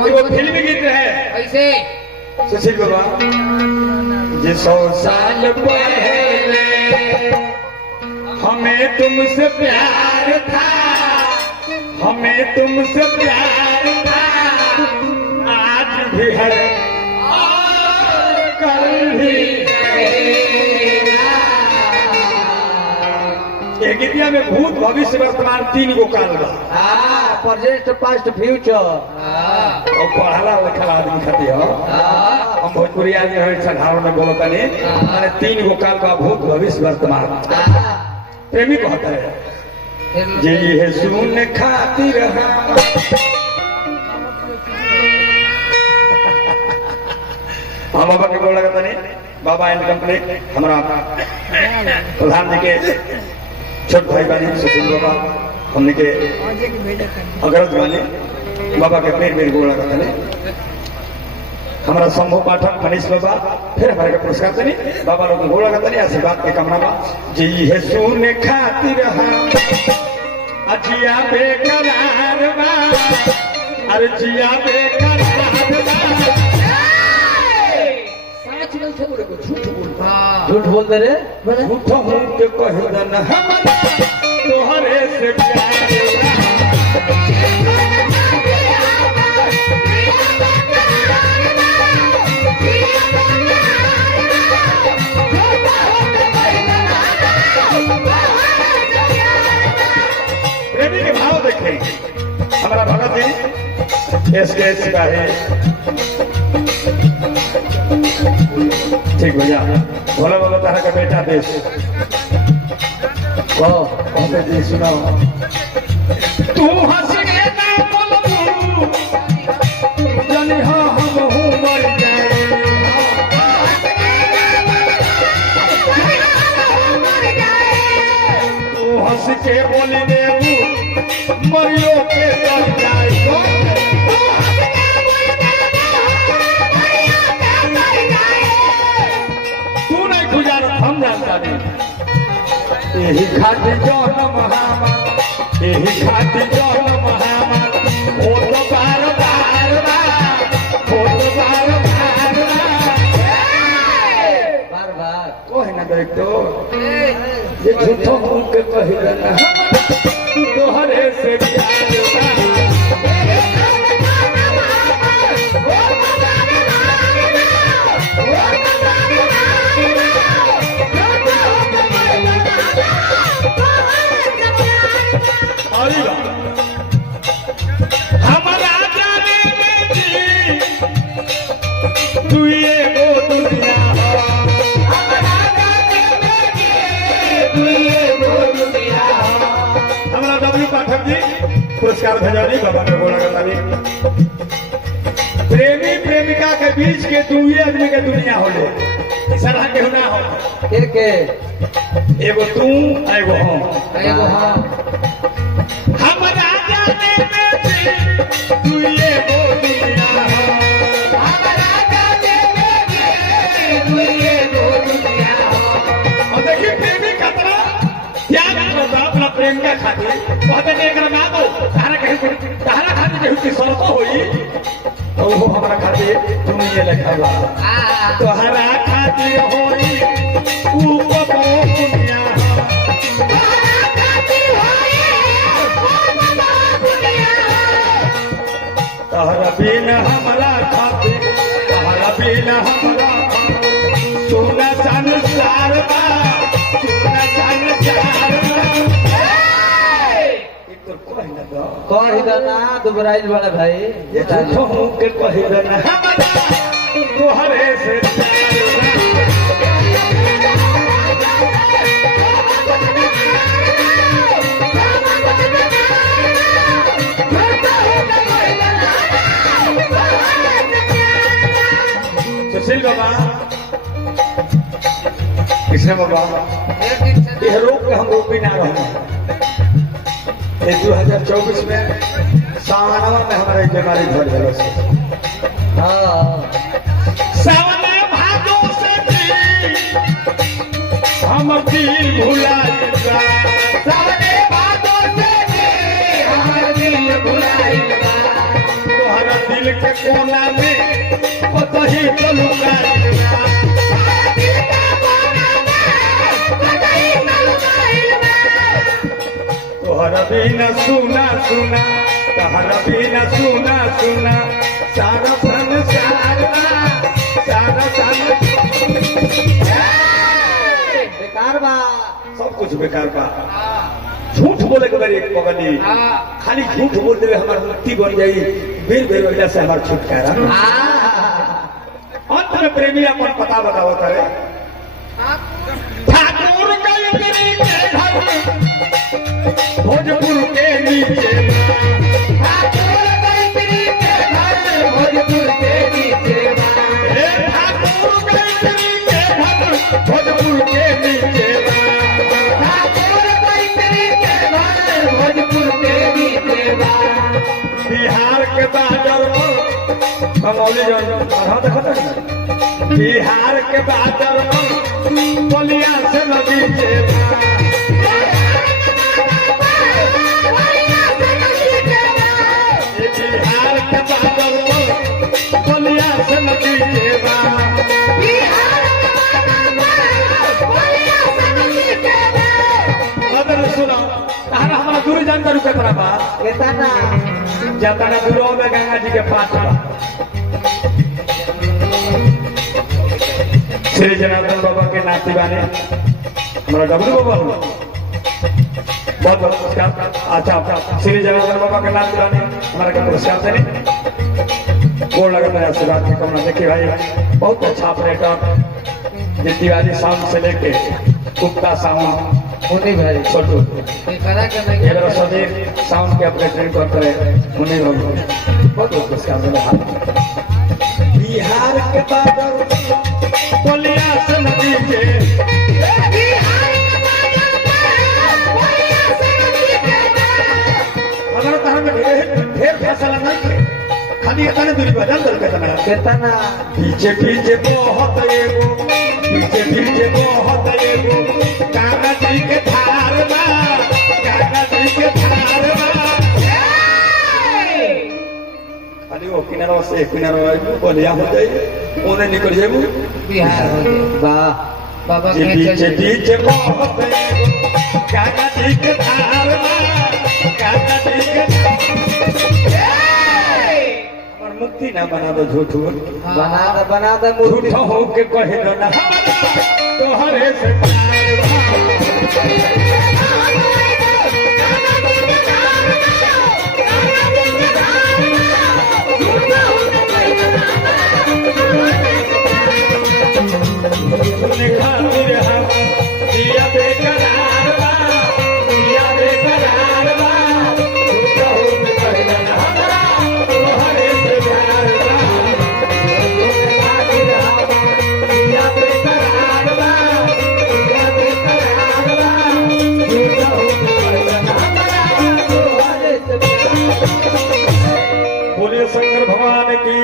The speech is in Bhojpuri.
वो फिल्मी गीत है ऐसे सुशील बाबा ये 100 साल पहले हमें तुमसे प्यार था, हमें तुमसे प्यार था, आज भी है और कल भी ये गीतिया में भूत भविष्य वर्तमान 3 गो काल बा। प्रेजेंट पास्ट फ्यूचर और पढ़ला लिखला आदमी खाती हो हम भोजपुरी आदमी है साधारण में बोलो तनी माने 3 गो काल बा भूत भविष्य वर्तमान। प्रेमी कहता है जे ये सुन खातिर हम बाबा के बोला करता नहीं बाबा एंड कंपनी हमारा प्रधान जी के छोट भाई बहन सुशील बाबा हमने के अग्रज बने बाबा के पेड़ मेरे गोला करता नहीं हमारा संभव पाठक मनीष बाबा फिर हमारे का पुरस्कार देनी बाबा लोग गोला करता नहीं आशीर्वाद के कमरा में जी है सुन खातिर अजिया बेकरार बा अरे जिया बेकरार बा झूठ बोल दे रे झूठ हूँ के कह दन हमरा तोहरे से प्यार प्रेमी के भाव देखें हमारा भगत जी एसके सिपाही ठीक भैया भोला बाबा तारा का बेटा देश कहते जी सुनाओ तू हंस के ना बोलबू जानी हाँ हम हूँ मर जाए तू हंस के बोल देबू मरियो के डर जाए हम जानता नहीं यही खातिर जौन महामा यही खातिर जौन महामा हो तो बार बार हो तो बार बार को है ना देख तो ये झूठो मुंह के कही रहना तोहरे से प्यार हमारा जाने में जी तू ये वो दुनिया हमारा जाने में जी तू ये वो दुनिया हमारा डब्ल्यू पाठक जी पुरस्कार भेजानी बाबा के बोला करता नहीं प्रेमी प्रेमिका के बीच के दुए आदमी के दुनिया होले सलाह के होना हो के एगो तू एगो हम हमारा जाने में जी तू ये वो दुनिया हमारा जाने में जी तू ये वो दुनिया और देखिए प्रेमी कतरा त्याग करता अपना प्रेम का खातिर कहते नहीं कर ना दो तारा खातिर केहू की सड़को होई तो वो हमारा खातिर तुम ये लिखा हुआ तोहरा खातिर होई ऊ को दुनिया तोहरा बिना हमरा खातिर तोहरा बिना हमरा सोना संसार बा सोना संसार बा एक तो कोई ना दो कही ना दुबराइल वाला भाई ये झूठो हूँ के कही ना हमरा तोहरे से सुशील बाबा कृष्ण बाबा यह रोग के हम रोक भी ना रहे 2024 में सावनवा में हमारे बीमारी घर गए सावन भादो से हम दिल भुलाइबा सावन भादो से हम दिल भुलाइबा तोहरा दिल के कोना में कतही तो लुकाइल बा तोहरा बिना सुना सुना तोहरा बिना सुना सुना सारा संसार सारा बेकार बा सब कुछ बेकार बा झूठ बोले के बारे एक पगली खाली झूठ बोल देवे हमार मुक्ति बन जाई बेर बेर वजह से हमार छुटकारा अंत में प्रेमी अपन पता बताओ करे ठाकुर गायत्री के घर भोजपुर के नीचे ठाकुर गायत्री के घर भोजपुर के नीचे ठाकुर गायत्री के घर भोजपुर के नीचे ठाकुर गायत्री के घर भोजपुर के नीचे बिहार के बादल कमौली बिहार के बादल बलिया से नदी के बिहार के बादल बलिया से नदी के सुना हमारा दूर जानता रुका तरा बा जाता ना दूर में गंगा जी के पास श्री जनार्दन बाबा के नाती बाने हमारा डबरू बाबा बहुत बहुत पुरस्कार अच्छा श्री जनार्दन बाबा के नाती बाने हमारा का पुरस्कार देने गोड़ लगा मेरा आशीर्वाद की कामना देखिए भाई बहुत अच्छा ऑपरेटर ये दिवाली शाम से लेके गुप्ता साउंड मुनि भाई छोटू करा के नहीं ये मेरा सदीर साउंड के ऑपरेटर करते हैं मुनि भाई बहुत बहुत पुरस्कार देने बिहार के बादल बलिया से नदी के हमारा तहर में ढेर फसल नहीं है खाली इतने दूरी बदल दल केतना पीछे पीछे बहुत एगो पीछे पीछे बहुत एगो काका जी के धार बा काका जी के धार बा खाली वो किनारा से किनारा बलिया हो जाए ओने निकल जाए बिहार हो गए वाह बाबा के पीछे पीछे बहुत एगो काका जी के धार बा काका जी के मुक्ति ना बना दो झूठ बना दो मूर्ति झूठ हो के कहे दो ना तोहरे से खातिर हम दिया बेकरार बा दिया बेकरार बा झूठ हो के कहे दो ना तोहरे से प्यार बा खातिर हम दिया बेकरार बा दिया बेकरार बा झूठ हो के कहे दो ना तोहरे से बोलिए शंकर भगवान की